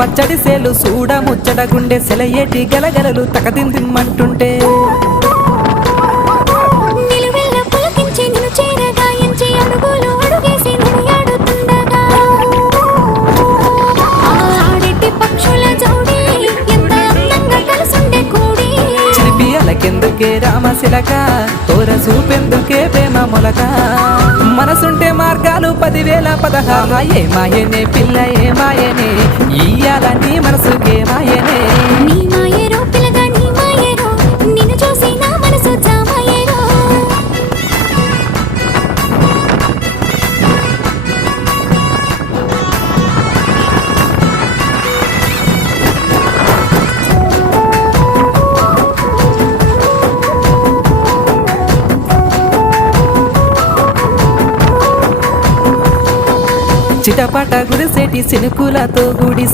పచ్చడి సేలు సూడ ముచ్చట గుండె సెలయేటి గలగలలు తకదిందిమ్మంటుంటే నిలువెల్ల పులకించి నిన్ను చేరగాయించి అడుగులు అడుగేసి నడియాడుతుండగా ఆడెట్టి పక్షుల జోడి ఎంత అందంగా కలుసుండే కూడి చిలిపియలకెందుకే రామశిలక తోర చూపెందుకే ప్రేమ మొలక మనసుంటే మార్గాలు 10,000 ఏ మాయనే పిల్ల ఏ మాయనే ఇయ్యాల నీ మనసుకే మాయనే నీ మాయేరో పిల్లగా నీ మాయేరో నిన్ను చూసి నా మనసు జామాయేరో చిటపట గుడిసెటి సినుకులతో గుడి